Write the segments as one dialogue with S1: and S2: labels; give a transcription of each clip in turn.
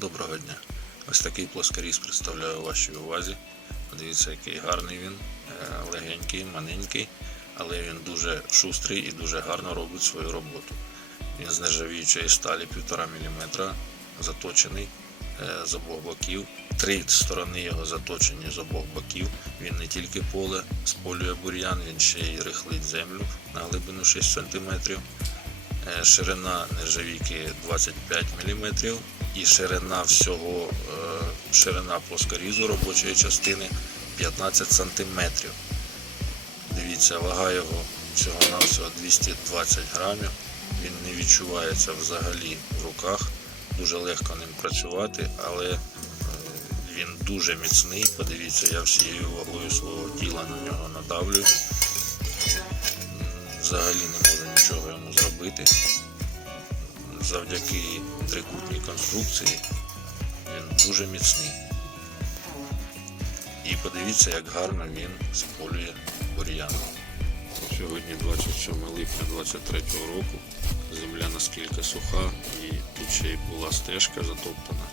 S1: Доброго дня. Ось такий плоскоріз представляю вашій увазі. Подивіться, який гарний він, е, легенький, маленький, але він дуже шустрий і дуже гарно робить свою роботу. Він з нержавіючої сталі 1,5 мм, заточений е, з обох боків. Три сторони його заточені з обох боків. Він не тільки поле сполює бур'ян, він ще й рихлить землю на глибину 6 см. Е, Ширина нержавійки 25 мм і ширина всього е, ширина плоскорізу робочої частини 15 см. Дивіться, вага його всього навсього 220 грамів. Він не відчувається взагалі в руках. Дуже легко ним працювати, але е, він дуже міцний. Подивіться, я всією вагою свого тіла на нього надавлю. Взагалі не можу нічого йому зробити. Завдяки трикутній конструкції він дуже міцний. І подивіться, як гарно він сполює бур'ян. Сьогодні 27 липня 23 року. Земля наскільки суха і тут ще й була стежка затоптана.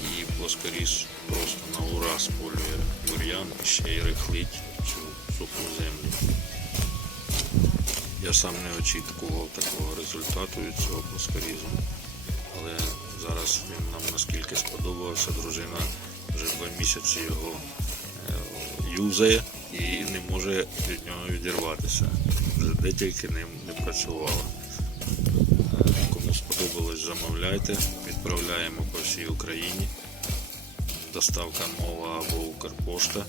S1: І плоскоріз просто на ура сполює бур'ян і ще й рихлить цю суху землю. Я сам не очікував такого результату від цього плоскорізу. Але зараз він нам наскільки сподобався, дружина вже два місяці його е, юзає і не може від нього відірватися. Де тільки ним не працювала. Е, Кому сподобалось, замовляйте, відправляємо по всій Україні. Доставка мова або Укрпошта.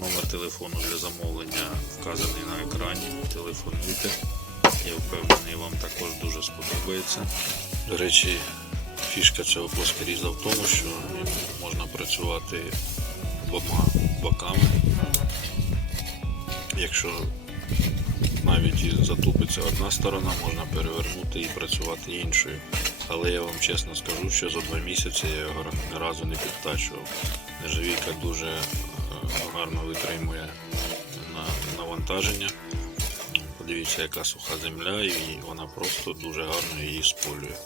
S1: Номер телефону для замовлення вказаний на екрані. Телефонуйте. Я впевнений, вам також дуже сподобається. До речі, фішка цього плоскоріза в тому, що можна працювати обома боками. Якщо навіть затупиться одна сторона, можна перевернути і працювати іншою. Але я вам чесно скажу, що за два місяці я його ні разу не підтачував. Нержавійка дуже е, гарно витримує на- навантаження. Дивіться, яка суха земля, і вона просто дуже гарно її сполює.